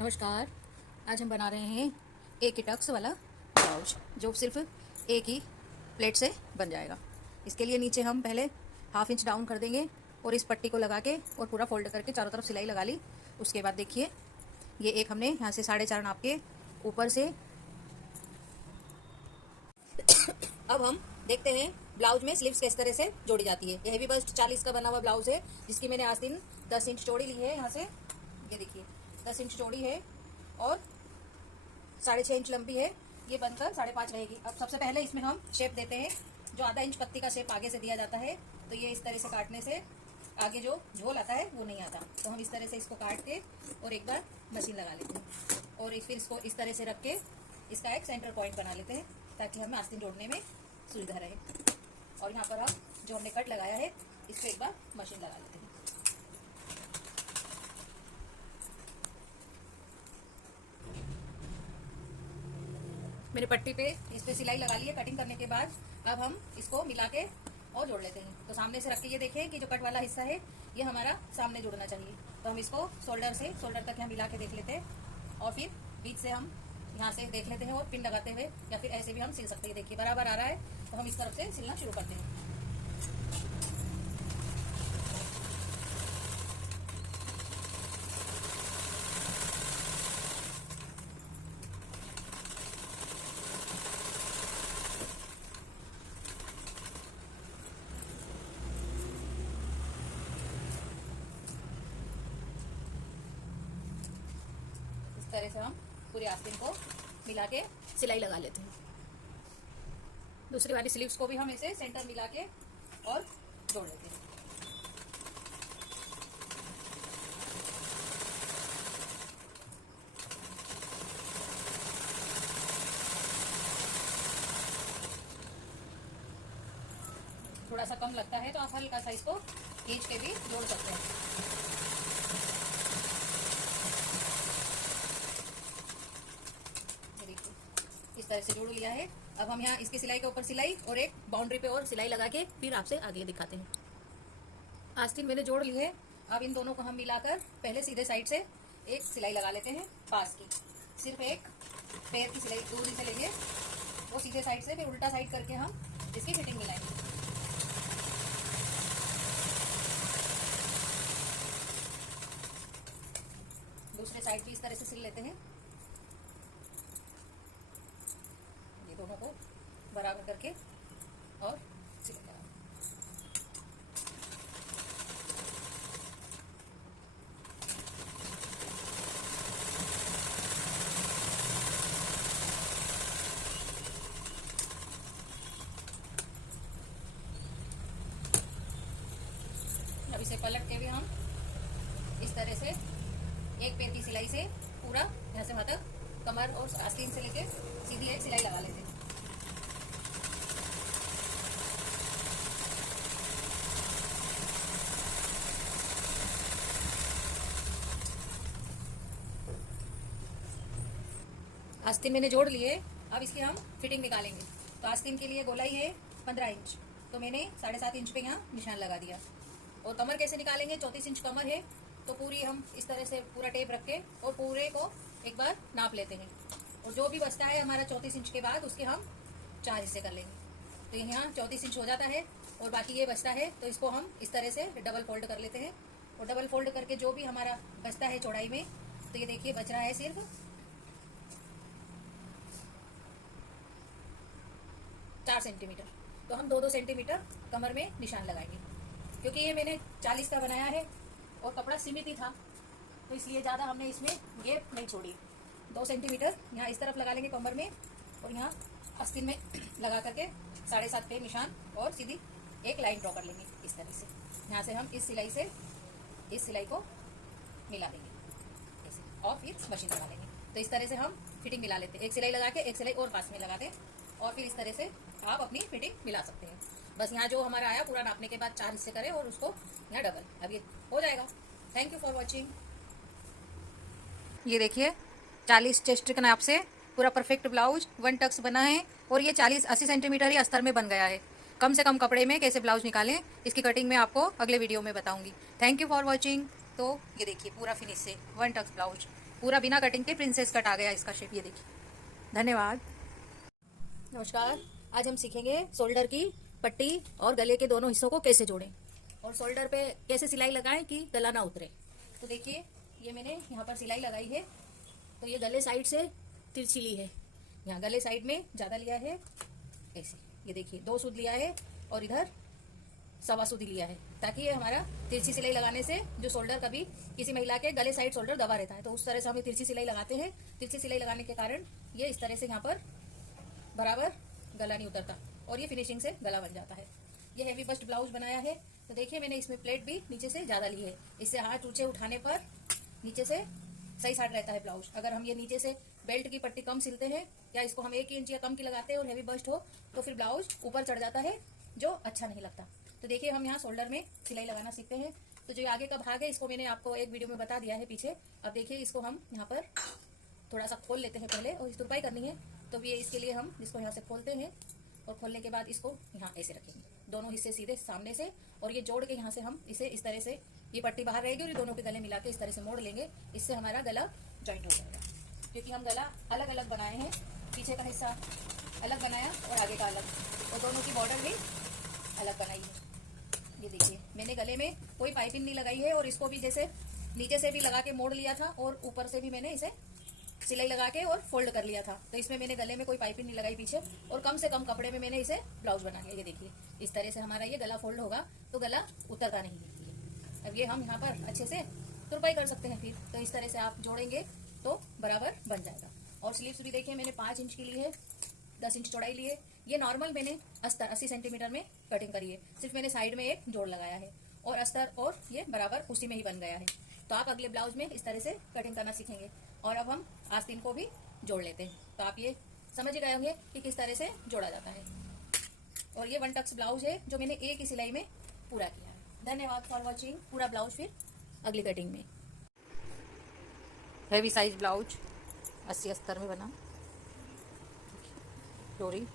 नमस्कार। आज हम बना रहे हैं एक ही टक्स वाला ब्लाउज जो सिर्फ एक ही प्लेट से बन जाएगा। इसके लिए नीचे हम पहले 1/2 इंच डाउन कर देंगे और इस पट्टी को लगा के और पूरा फोल्ड करके चारों तरफ सिलाई लगा ली। उसके बाद देखिए ये एक हमने यहाँ से 4.5 नाप के ऊपर से अब हम देखते हैं ब्लाउज में स्लीव्स किस तरह से जोड़ी जाती है। यह भी बस 40 का बना हुआ ब्लाउज है जिसकी मैंने आस्तीन 10 इंच चौड़ी ली है। यहाँ से ये देखिए 10 इंच चौड़ी है और 6.5 इंच लंबी है। ये बनकर 5.5 रहेगी। अब सबसे पहले इसमें हम शेप देते हैं। जो आधा इंच पत्ती का शेप आगे से दिया जाता है तो ये इस तरह से काटने से आगे जो झोल आता है वो नहीं आता। तो हम इस तरह से इसको काट के और एक बार मशीन लगा लेते हैं और फिर इसको इस तरह से रख के इसका एक सेंटर पॉइंट बना लेते हैं ताकि हमें आस्तीन जोड़ने में सुविधा रहे। और यहाँ पर हम जो हमने कट लगाया है इसको एक बार मशीन लगा लेते हैं। मैंने पट्टी पे इस पे सिलाई लगा ली है कटिंग करने के बाद। अब हम इसको मिला के और जोड़ लेते हैं। तो सामने से रख के ये देखें कि जो कट वाला हिस्सा है ये हमारा सामने जुड़ना चाहिए। तो हम इसको शोल्डर तक यहाँ मिला के देख लेते हैं और फिर बीच से हम यहाँ से देख लेते हैं और पिन लगाते हुए या फिर ऐसे भी हम सिल सकते हैं। देखिए बराबर आ रहा है तो हम इस तरफ से सिलना शुरू करते हैं। इस तरह से हम पूरी आस्तीन को मिला के सिलाई लगा लेते हैं। दूसरी वाली स्लीव्स को भी हम इसे सेंटर मिला के और जोड़ लेते हैं। थोड़ा सा कम लगता है तो आप हल्का सा इसको खींच के भी जोड़ सकते हैं। इस तरह से जोड़ लिया है। अब हम यहाँ इसकी सिलाई के ऊपर सिलाई और एक बाउंड्री पे और सिलाई लगा के फिर आपसे आगे दिखाते हैं। आस्तीन मैंने जोड़ ली है। अब इन दोनों को हम मिलाकर पहले सीधे साइड से एक सिलाई लगा लेते हैं पास की। सिर्फ एक पैर की सिलाई दूरी से लेंगे वो सीधे साइड से, फिर उल्टा साइड करके हम इसकी फिटिंग मिलाएंगे। दूसरे साइड भी इस तरह से सिल लेते हैं। दोनों को बराबर करके और सिलाई लगा। अब इसे पलट के भी हम इस तरह से एक पैर की सिलाई से पूरा यहाँ से वहां तक कमर और आस्तीन से लेके सीधी एक सिलाई लगा लेते हैं। आस्तीन मैंने जोड़ लिए। अब इसकी हम फिटिंग निकालेंगे। तो आस्तीन के लिए गोलाई है 15 इंच, तो मैंने 7.5 इंच पे यहाँ निशान लगा दिया। और कमर कैसे निकालेंगे, 34 इंच कमर है तो पूरी हम इस तरह से पूरा टेप रख के और पूरे को एक बार नाप लेते हैं। और जो भी बचता है हमारा 34 इंच के बाद उसके हम 4 हिस्से कर लेंगे। तो यहाँ 34 इंच हो जाता है और बाकी ये बचता है तो इसको हम इस तरह से डबल फोल्ड कर लेते हैं। और डबल फोल्ड करके जो भी हमारा बचता है चौड़ाई में, तो ये देखिए बच रहा है सिर्फ 4 सेंटीमीटर। तो हम 2-2 सेंटीमीटर कमर में निशान लगाएंगे। क्योंकि ये मैंने 40 का बनाया है और कपड़ा सीमित ही था तो इसलिए ज़्यादा हमने इसमें गैप नहीं छोड़ी। 2 सेंटीमीटर यहाँ इस तरफ लगा लेंगे कमर में और यहाँ आस्तीन में लगा करके 7.5 पे निशान और सीधी एक लाइन ड्रॉ कर लेंगे इस तरह से। यहाँ से हम इस सिलाई को मिला देंगे ऐसे और फिर मशीन लगा लेंगे। तो इस तरह से हम फिटिंग मिला लेते हैं। एक सिलाई लगा के एक सिलाई और पास में लगा दें और फिर इस तरह से आप अपनी फिटिंग मिला सकते हैं। बस यहाँ जो हमारा आया पूरा नापने के बाद 4 हिस्से करें और उसको यहाँ डबल। अब ये हो जाएगा। Thank you for watching. ये देखिए 40 चेस्ट के नाप से पूरा परफेक्ट ब्लाउज 1 टक्स बना है और ये 40-80 सेंटीमीटर ही अस्तर में बन गया है। कम से कम कपड़े में कैसे ब्लाउज निकालें इसकी कटिंग मैं आपको अगले वीडियो में बताऊंगी। Thank you for watching. तो ये देखिए पूरा फिनिश से 1 टक्स ब्लाउज। पूरा बिना कटिंग के प्रिंसेस कट आ गया इसका शेप, ये देखिए। धन्यवाद। नमस्कार। आज हम सीखेंगे शोल्डर की पट्टी और गले के दोनों हिस्सों को कैसे जोड़ें और शोल्डर पे कैसे सिलाई लगाएं कि गला ना उतरे। तो देखिए, ये मैंने यहाँ पर सिलाई लगाई है। तो ये गले साइड से तिरछी ली है, यहाँ गले साइड में ज़्यादा लिया है ऐसे, ये देखिए 2 सूद लिया है और इधर 1.25 सूद लिया है, ताकि ये हमारा तिरछी सिलाई लगाने से जो शोल्डर, कभी किसी महिला के गले साइड शोल्डर दबा रहता है, तो उस तरह से हम ये तिरछी सिलाई लगाते हैं। तिरछी सिलाई लगाने के कारण ये इस तरह से यहाँ पर बराबर गला नहीं उतरता और ये फिनिशिंग से गला बन जाता है। ये हैवी बस्ट ब्लाउज बनाया है। तो देखिए, मैंने इसमें प्लेट भी नीचे से ज़्यादा ली है, इससे हाथ ऊंचे उठाने पर नीचे से सही साइड रहता है ब्लाउज। अगर हम ये नीचे से बेल्ट की पट्टी कम सिलते हैं या इसको हम 1 इंच या कम की लगाते हैं और हैवी बस्ट हो, तो फिर ब्लाउज ऊपर चढ़ जाता है, जो अच्छा नहीं लगता। तो देखिए, हम यहाँ शोल्डर में सिलाई लगाना सीखते हैं। तो जो आगे का भाग है, इसको मैंने आपको एक वीडियो में बता दिया है पीछे। अब देखिए, इसको हम यहाँ पर थोड़ा सा खोल लेते हैं पहले, और इस तुरपाई करनी है। तो ये इसके लिए हम इसको यहाँ से खोलते हैं और खोलने के बाद इसको यहाँ ऐसे रखेंगे, दोनों हिस्से सीधे सामने से, और ये जोड़ के यहाँ से हम इसे इस तरह से, ये पट्टी बाहर रहेगी और ये दोनों के गले मिला के इस तरह से मोड़ लेंगे। इससे हमारा गला जॉइंट हो जाएगा, क्योंकि हम गला अलग अलग बनाए हैं, पीछे का हिस्सा अलग बनाया और आगे का अलग, और दोनों की बॉर्डर भी अलग बनाई है। ये देखिए, मैंने गले में कोई पाइपिंग नहीं लगाई है, और इसको भी जैसे नीचे से भी लगा के मोड़ लिया था और ऊपर से भी मैंने इसे सिलाई लगा के और फोल्ड कर लिया था। तो इसमें मैंने गले में कोई पाइपिंग नहीं लगाई पीछे, और कम से कम कपड़े में मैंने इसे ब्लाउज बना लिया। ये देखिए, इस तरह से हमारा ये गला फोल्ड होगा, तो गला उतरता नहीं है। अब ये हम यहाँ पर अच्छे से तुरपाई कर सकते हैं फिर। तो इस तरह से आप जोड़ेंगे तो बराबर बन जाएगा। और स्लीव्स भी देखिए, मैंने 5 इंच की ली है, 10 इंच चौड़ाई ली है। ये नॉर्मल मैंने अस्तर 80 सेंटीमीटर में कटिंग करी है, सिर्फ मैंने साइड में एक जोड़ लगाया है, और अस्तर और ये बराबर उसी में ही बन गया है। तो आप अगले ब्लाउज में इस तरह से कटिंग करना सीखेंगे। और अब हम आस्तीन को भी जोड़ लेते हैं। तो आप ये समझ गए होंगे कि किस तरह से जोड़ा जाता है। और ये 1 टक्स ब्लाउज है, जो मैंने एक ही सिलाई में पूरा किया है। धन्यवाद फॉर वॉचिंग। पूरा ब्लाउज फिर अगली कटिंग में। हैवी साइज ब्लाउज 80 अस्तर में बना, डोरी